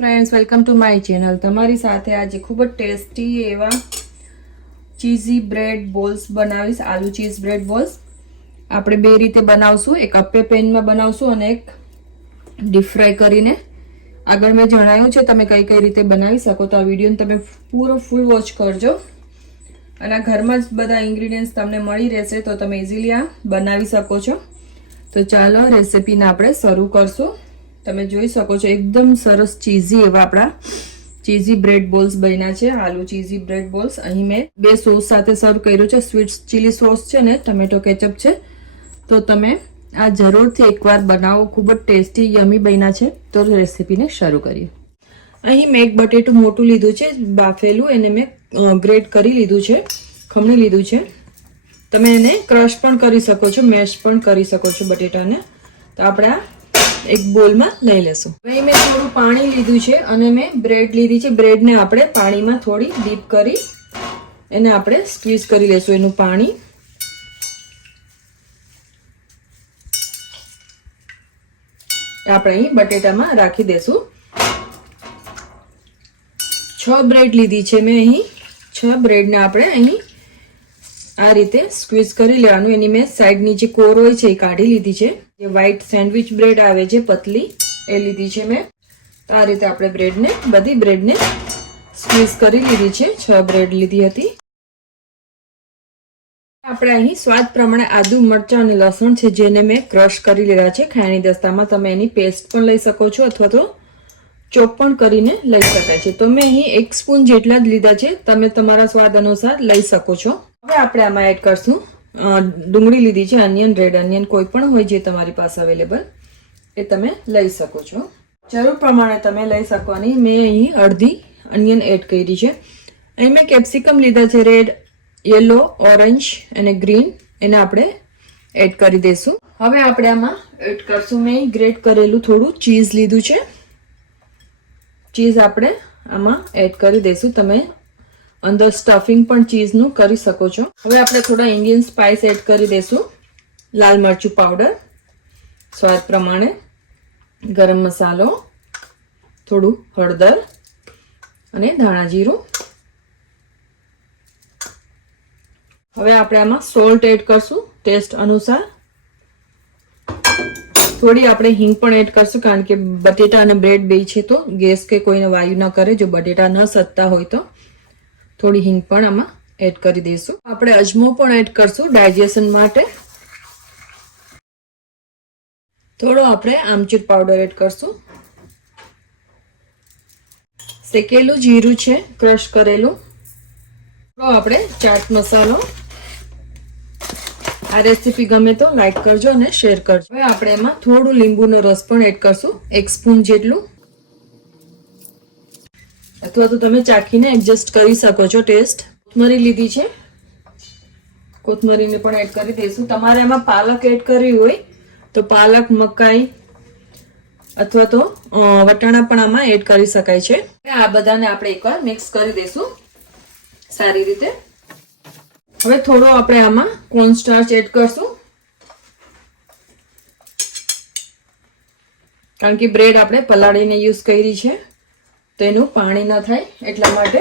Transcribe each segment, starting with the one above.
Friends welcome to my channel. तमारी साथे आज खूब टेस्टी एवा चीजी ब्रेड बोल्स बनावीश। आलू चीज ब्रेड बोल्स આપણે બે રીતે બનાવશું, એક અપ્પે પેનમાં બનાવશું અને એક ડીપ ફ્રાય કરીને। આગળ મેં જણાવ્યું છે તમે કઈ કઈ રીતે બનાવી શકો, તો આ વિડિયોને તમે પૂરો ફૂલ વોચ કરજો અને ઘરમાં જ બધા ઇન્ગ્રેડિયન્ટ્સ તમને મળી રહેશે તો તમે ઈઝીલી આ બનાવી શકો છો। તો ચાલો રેસિપીને આપણે શરૂ કરશું। તમે જોઈ શકો છો એકદમ સરસ ચીઝી એવા આપણા ચીઝી બ્રેડ બોલ્સ બન્યા છે, આલુ ચીઝી બ્રેડ બોલ્સ। અહીં મેં બે સોસ સાથે સર્વ કર્યું છે, સ્વીટ ચીલી સોસ છે ને ટમેટો કેચઅપ છે। તો તમે આ જરૂરથી એકવાર બનાવો, ખૂબ જ ટેસ્ટી યમી બન્યા છે। તો રેસિપીને શરૂ કરીએ। અહીં મેં એક બટેટું મોટું લીધું છે બાફેલું, એને મેં ગ્રેટ કરી લીધું છે, ખમણી લીધું છે। તમે એને ક્રશ પણ કરી શકો છો, મેશ પણ કરી શકો છો બટેટાને। તો આપણે એક બોલમાં લઈ લેશું। અહીં મેં થોડું પાણી લીધું છે અને મેં બ્રેડ લીધી છે। બ્રેડને આપણે પાણીમાં થોડી ડીપ કરી એને આપણે સ્ક્વીઝ કરી લેશું એનું પાણી। આપણે અહીં બટેટામાં રાખી દેશું। 6 બ્રેડ લીધી છે મેં। અહીં 6 બ્રેડને આપણે અહીં આ રીતે સ્ક્વીઝ કરી લેવાનું। એની મેં સાઈડની જે કોર હોય છે એ કાઢી લીધી છે। જે વ્હાઈટ સેન્ડવિચ બ્રેડ આવે છે પતલી એ લીધી છે મેં। તો આ રીતે આપણે બ્રેડને બધી બ્રેડને સ્ક્વીઝ કરી લીધી છે। 6 બ્રેડ લીધી હતી। આપણે અહીં સ્વાદ પ્રમાણે આદુ મરચાં અને લસણ છે જેને મેં ક્રશ કરી લીધા છે ખાયણી દસ્તામાં। તમે એની પેસ્ટ પણ લઈ શકો છો અથવા તો ચોપ પણ કરીને લઈ શકાય છે। તો મેં અહીં 1 સ્પૂન જેટલા જ લીધા છે, તમે તમારા સ્વાદ અનુસાર લઈ શકો છો। હવે આપણે આમાં એડ કરશું ડુંગળી લીધી છે, અનિયન, રેડ અનિયન કોઈ પણ હોય જે તમારી પાસે અવેલેબલ એ તમે લઈ શકો છો, જરૂર પ્રમાણે તમે લઈ શકવાની। મેં અહીં અડધી અનિયન એડ કરી છે। અહીં મેં કેપ્સિકમ લીધા છે, રેડ, યલો, ઓરેન્જ અને ગ્રીન, એને આપણે એડ કરી દઈશું। હવે આપણે આમાં એડ કરશું મેં ગ્રેટ કરેલું થોડું ચીઝ લીધું છે, ચીઝ આપણે આમાં એડ કરી દઈશું। તમે અંદર સ્ટફિંગ પણ ચીઝનું કરી શકો છો। હવે આપણે થોડા ઇન્ડિયન સ્પાઇસ એડ કરી દઈશું, લાલ મરચું પાવડર સ્વાદ પ્રમાણે, ગરમ મસાલો, થોડું હળદર અને ધાણા જીરું। હવે આપણે આમાં સોલ્ટ એડ કરશું ટેસ્ટ અનુસાર। થોડી આપણે હિંગ પણ એડ કરશું કારણ કે બટેટા અને બ્રેડ બે છે તો ગેસ કે કોઈને વાયુ ના કરે જો બટેટા ન સતતા હોય તો। થોડી હિંગ પણ આમાં એડ કરી દઈશું। આપણે અજમો પણ એડ કરશું ડાયજેશન માટે। થોડો આપણે આમચૂર પાવડર એડ કરશું, શેકેલું જીરું છે ક્રશ કરેલું, થોડો આપણે ચાટ મસાલો। આ રેસીપી ગમે તો લાઈક કરજો અને શેર કરજો। હવે આપણે એમાં થોડું લીંબુનો રસ પણ એડ કરશું, 1 સ્પૂન જેટલું, અથવા તો તમે ચાખીને એડજસ્ટ કરી શકો છો ટેસ્ટ। કોથમરી લીધી છે, કોથમરીને પણ એડ કરી દઈશું। તમારે એમાં પાલક એડ કરવી હોય તો પાલક, મકાઈ અથવા તો વટાણા પણ આમાં એડ કરી શકાય છે। આ બધાને આપણે એકવાર મિક્સ કરી દઈશું સારી રીતે। હવે થોડો આપણે આમાં કોર્નસ્ટાર્ચ એડ કરશું કારણ કે બ્રેડ આપણે પલાળીને યુઝ કરી છે તો એનું પાણી ન થાય એટલા માટે।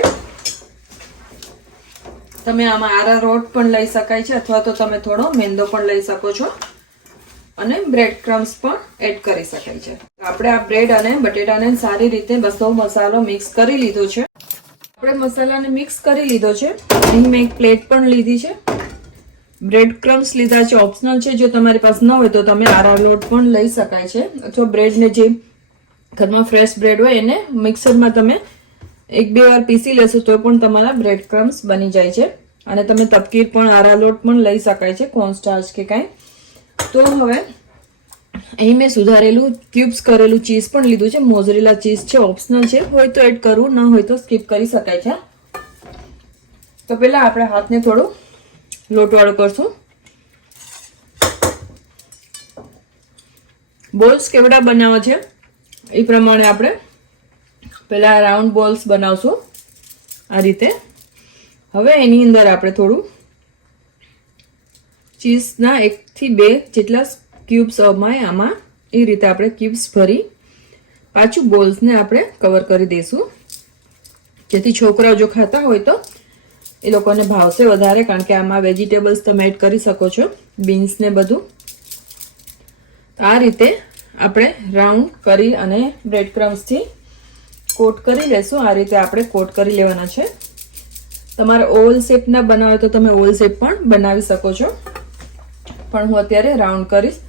તમે આમાં આરારોટ પણ લઈ શકાય છે અથવા તો તમે થોડો મેંદો પણ લઈ શકો છો અને બ્રેડ ક્રમ્સ પણ એડ કરી શકાય છે। આપણે આ બ્રેડ અને બટેટાને સારી રીતે બધો મસાલો મિક્સ કરી લીધો છે। આપણે મસાલાને મિક્સ કરી લીધો છે। અહીં મેં એક પ્લેટ પણ લીધી છે, બ્રેડ ક્રમ્સ લીધા છે, ઓપ્શનલ છે, જો તમારી પાસે ન હોય તો તમે આરારોટ પણ લઈ શકાય છે અથવા બ્રેડને જે ઘરમાં ફ્રેશ બ્રેડ હોય એને મિક્સરમાં તમે 1-2 વાર પીસી લેશો તો પણ તમારા બ્રેડ ક્રમ્સ બની જાય છે। અને તમે તપકીર પણ આરારોટ પણ લઈ શકાય છે, કોર્નસ્ટાર્ચ કે કાંઈ। તો હવે અહીં મેં સુધારેલું ક્યુબ્સ કરેલું ચીઝ પણ લીધું છે, મોઝરેલા ચીઝ છે, ઓપ્શનલ છે, હોય તો એડ કરવું, ન હોય તો સ્કીપ કરી શકાય છે। તો પહેલા આપણે હાથને થોડું લોટવાળું કરશું। બોલ્સ કેવડા બનાવવા છે એ પ્રમાણે આપણે પહેલા રાઉન્ડ બોલ્સ બનાવશું આ રીતે। હવે એની અંદર આપણે થોડું ચીઝના 1 થી 2 જેટલા ક્યુબ્સ આમાં એ રીતે આપણે ક્યુબ્સ ભરી પાછું બોલ્સને આપણે કવર કરી દઈશું, જેથી છોકરાઓ જો ખાતા હોય તો એ લોકોને ભાવશે વધારે, કારણ કે આમાં વેજીટેબલ્સ તમે એડ કરી શકો છો, બીન્સ ને બધું. આ રીતે આપણે રાઉન્ડ કરી અને બ્રેડ ક્રમ્સથી કોટ કરી લેશું. આ રીતે આપણે કોટ કરી લેવાના છે. તમારે ઓવલ શેપ ના બનાવો તો તમે ઓવલ શેપ પણ બનાવી શકો છો, પણ હું અત્યારે રાઉન્ડ કરીશ,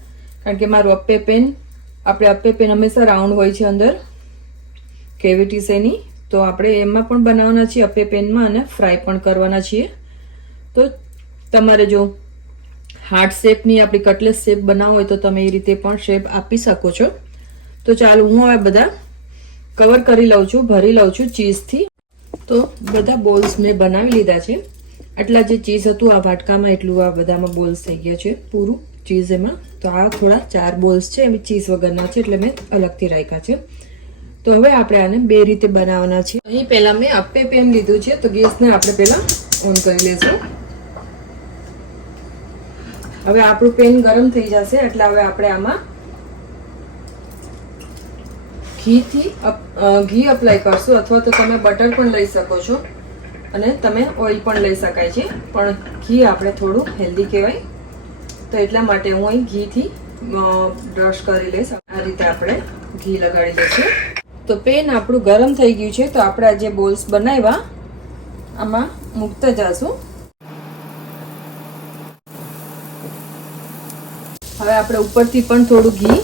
કારણ કે મારું અપ્પે પેન હંમેશા રાઉન્ડ હોય છે અંદર કેવિટીસ એની, તો આપણે એમાં પણ બનાવવાના છીએ અપ્પે પેનમાં અને ફ્રાય પણ કરવાના છીએ. તો તમારે જો હાર્ટ શેપની આપણી કટલેસ શેપ બનાવવો હોય તો તમે એ રીતે પણ શેપ આપી શકો છો. તો ચાલો હું હવે બધા કવર કરી લઉં છું, ભરી લઉં છું ચીઝથી. તો બધા બોલ્સ મેં બનાવી લીધા છે. આટલા જે ચીઝ હતું આ વાટકામાં એટલું આ બધામાં બોલ્સ થઈ ગયા છે પૂરું ચીઝ એમાં. તો આ થોડા 4 બોલ્સ છે, એમ ચીઝ વગરના છે એટલે મેં અલગથી રાખ્યા છે. તો હવે આપણે આને 2 રીતે બનાવવાના છે. અહીં પહેલા મેં અપ્પે પેન લીધું છે, તો ગેસને આપણે પહેલા ઓન કરી લેશું. હવે આપણું પેન ગરમ થઈ જશે એટલે હવે આપણે આમાં ઘી અપ્લાય કરશું, અથવા તો તમે બટર પણ લઈ શકો છો અને તમે ઓઇલ પણ લઈ શકાય છે, પણ ઘી આપણે થોડું હેલ્ધી કહેવાય, તો એટલા માટે હું અહીં ઘીથી બ્રશ કરી લઈશ. આ રીતે આપણે ઘી લગાડી દઈશું. તો પેન આપણું ગરમ થઈ ગયું છે, તો આપણે આ જે બોલ્સ બનાવ્યા આમાં મૂકતા જશું. હવે આપણે ઉપરથી પણ થોડું ઘી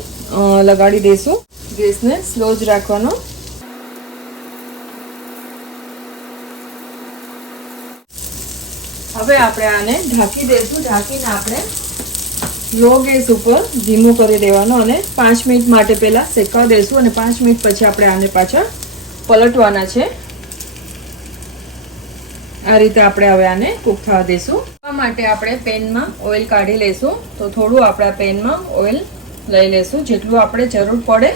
લગાડી દઈશું. ગેસને સ્લો જ રાખવાનો. હવે આપણે આને ઢાંકી દઈશું. ઢાંકીને આપણે લો ગેસ ઉપર ધીમું કરી દેવાનો અને 5 મિનિટ માટે પહેલા શેકવા દઈશું, અને 5 મિનિટ પછી આપણે આને પાછા પલટવાના છે. આ રીતે આપણે હવે આને કૂક થવા દઈશું. આ માટે આપણે પેનમાં ઓઇલ કાઢી લઈશું. તો થોડું આપણા પેનમાં ઓઇલ લઈ લઈશું, જેટલું આપણે જરૂર પડે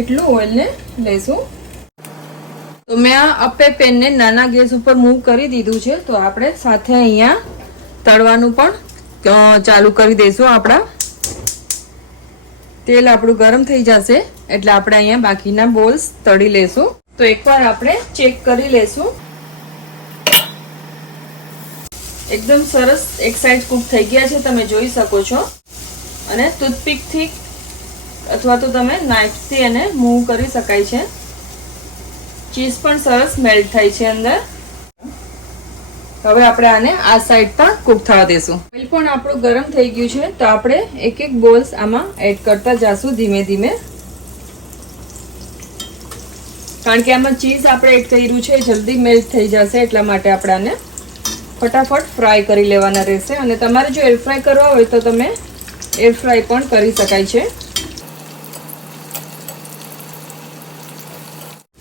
એટલું ઓઇલને લઈશું. તો મેં આ અપ્પે પેનને નાના ગેસ ઉપર મૂવ કરી દીધું છે. તો આપણે સાથે અહીંયા તળવાનું પણ ચાલુ કરી દઈશું. આપણા તેલ આપણું ગરમ થઈ જશે એટલે આપણે અહીંયા બાકીના બોલ્સ તળી લેશું. તો એકવાર આપણે ચેક કરી લેશું. એકદમ સરસ એક સાઈડ કૂક થઈ ગયા છે, તમે જોઈ શકો છો. અને ટૂથપીકથી અથવા તો તમે નાઇફથી એને મૂવ કરી શકાય છે. ચીઝ પણ સરસ મેલ્ટ થાય છે અંદર. હવે આપણે આને આ સાઈડ પર કૂક થવા દેશું. ઓઇલ પણ આપણું ગરમ થઈ ગયું છે, તો આપણે એક એક બોલ્સ આમાં એડ કરતા જાશું ધીમે ધીમે, કારણ કે આમાં ચીઝ આપણે એડ કર્યું છે જલ્દી મેલ્ટ થઈ જશે, એટલા માટે આપણે આને ફટાફટ ફ્રાય કરી લેવાના રહેશે. અને તમારે જો એર ફ્રાય કરવા હોય તો તમે એર ફ્રાય પણ કરી શકાય છે.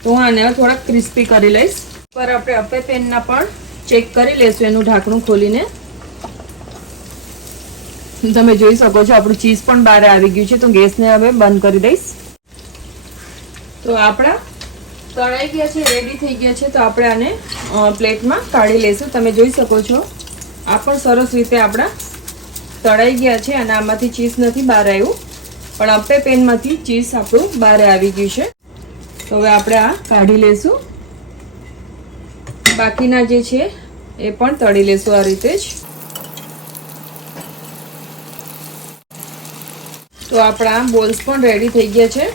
તો હું આને થોડાક ક્રિસ્પી કરી લઈશ. પર આપણે અપ્પે પેનના પણ ચેક કરી લઈશું એનું ઢાંકણું ખોલીને. તમે જોઈ શકો છો આપણું ચીઝ પણ બહાર આવી ગયું છે. તો ગેસને હવે બંધ કરી દઈશ. તો આપણા તળાઈ ગયા છે, રેડી થઈ ગયા છે. તો આપણે આને પ્લેટમાં કાઢી લઈશું. તમે જોઈ શકો છો આ પણ સરસ રીતે આપણા તળાઈ ગયા છે અને આમાંથી ચીઝ નથી બહાર આવ્યું, પણ અપ્પે પેનમાંથી ચીઝ આપણું બહાર આવી ગયું છે. તો હવે આપણે આ કાઢી લઈશું. બાકીના જે છે એ પણ તળી લેશું આ રીતે જ. તો આપણા બોલ્સ પણ રેડી થઈ ગયા છે,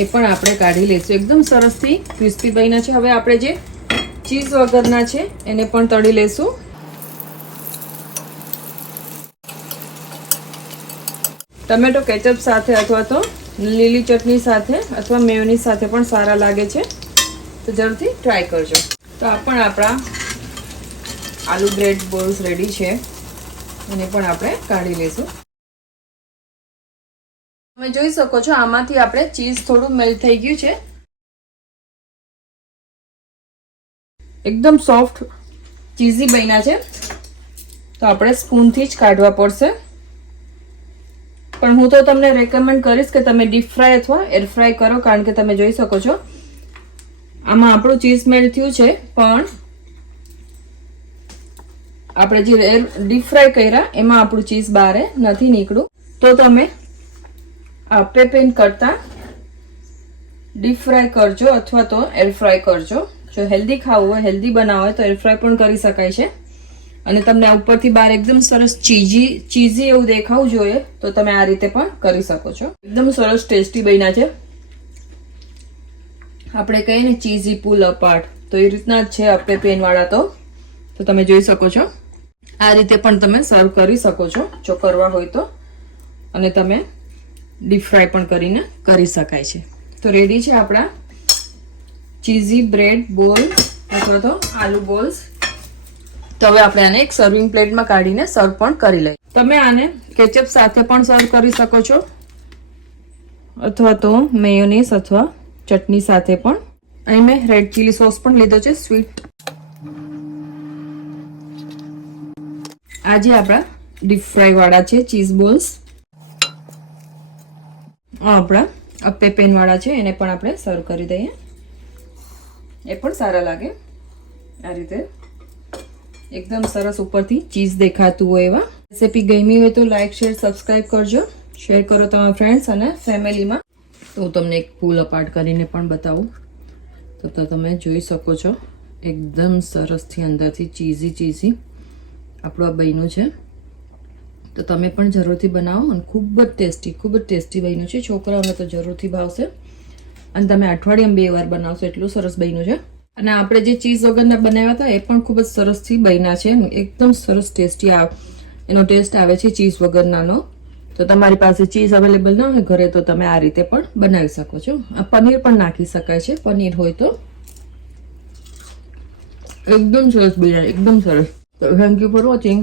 એ પણ આપણે કાઢી લઈશું. એકદમ સરસથી ક્રિસ્પી બન્યા છે. હવે આપણે જે ચીઝ વગરના છે એને પણ તળી લઈશું. ટમેટો કેચઅપ સાથે અથવા તો લીલી ચટણી સાથે અથવા મેયોનીઝ સાથે પણ સારા લાગે છે, તો જરૂરથી ટ્રાય કરજો. તો આ પણ આપણા આલુ બ્રેડ બોલ્સ રેડી છે, એને પણ આપણે કાઢી લઈશું. તમે જોઈ શકો છો આમાંથી આપણે ચીઝ થોડું મેલ્ટ થઈ ગયું છે. એકદમ સોફ્ટ ચીઝી બન્યા છે. તો આપણે સ્પૂનથી જ કાઢવા પડશે, પણ હું તો તમને રેકમેન્ડ કરીશ કે તમે ડીપ ફ્રાય અથવા એર ફ્રાય કરો, કારણ કે તમે જોઈ શકો છો આમાં આપણું ચીઝ મેલ્ટ થયું છે, પણ આપણે જે ડીપ ફ્રાય કર્યા એમાં આપણું ચીઝ બહાર નથી નીકળ્યું. તો તમે અપ્પે પેન કરતા ડીપ ફ્રાય કરજો અથવા તો એર ફ્રાય કરજો. જો હેલ્ધી ખાવું હોય, હેલ્ધી બનાવવું હોય તો એર ફ્રાય પણ કરી શકાય છે. અને તમને આ ઉપરથી બહાર એકદમ સરસ ચીઝી એવું દેખાવું જોઈએ તો તમે આ રીતે પણ કરી શકો છો. એકદમ સરસ ટેસ્ટી બન્યા છે. આપણે કહીએ ને ચીઝી પુલ અપાર્ટ, તો એ રીતના જ છે અપ્પે પેન વાળા. તો તમે જોઈ શકો છો આ રીતે પણ તમે સર્વ કરી શકો છો જો કરવા હોય તો. અને તમે ડીપ ફ્રાય પણ કરીને કરી શકાય છે. તો રેડી છે આપણા ચીઝી બ્રેડ બોલ અથવા તો આલુ બોલ્સ. તો હવે આપણે આને એક સર્વિંગ પ્લેટમાં કાઢીને સર્વ પણ કરી લઈએ. તમે આને કેચઅપ સાથે પણ સર્વ કરી શકો છો અથવા તો મેયોનીઝ અથવા ચટણી સાથે પણ. અહીં મેં રેડ ચીલી સોસ પણ લીધો છે સ્વીટ. આજે આપણા ડીપ ફ્રાય વાળા છે ચીઝ બોલ્સ. આપણા અપ્પે પેન વાળા છે એને પણ આપણે સર્વ કરી દઈએ. એ પણ સારા લાગે આ રીતે એકદમ સરસ ઉપરથી ચીઝ દેખાતું હોય એવા. રેસીપી ગમી હોય તો લાઈક શેર સબસ્ક્રાઇબ કરજો. શેર કરો તમારા ફ્રેન્ડ્સ અને ફેમિલીમાં. તો હું તમને એક પુલ અપાર્ટ કરીને પણ બતાવું. તો તમે જોઈ શકો છો એકદમ સરસથી અંદરથી ચીઝી આપણું આ બન્યું છે. તો તમે પણ જરૂરથી બનાવો અને ખૂબ જ ટેસ્ટી બન્યું છે. છોકરાઓને તો જરૂરથી ભાવશે. અને તમે અઠવાડિયામાં 2 વાર બનાવશો એટલું સરસ બન્યું છે. અને આપણે જે ચીઝ વગરના બનાવ્યા હતા એ પણ ખૂબ જ સરસથી બન્યા છે. એકદમ સરસ ટેસ્ટી એનો ટેસ્ટ આવે છે ચીઝ વગરનાનો. તો તમારી પાસે ચીઝ અવેલેબલ ના હોય ઘરે તો તમે આ રીતે પણ બનાવી શકો છો. આ પનીર પણ નાખી શકાય છે, પનીર હોય તો. એકદમ સરસ બન્યા, એકદમ સરસ. Thank you for watching.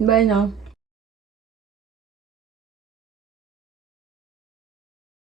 Bye now.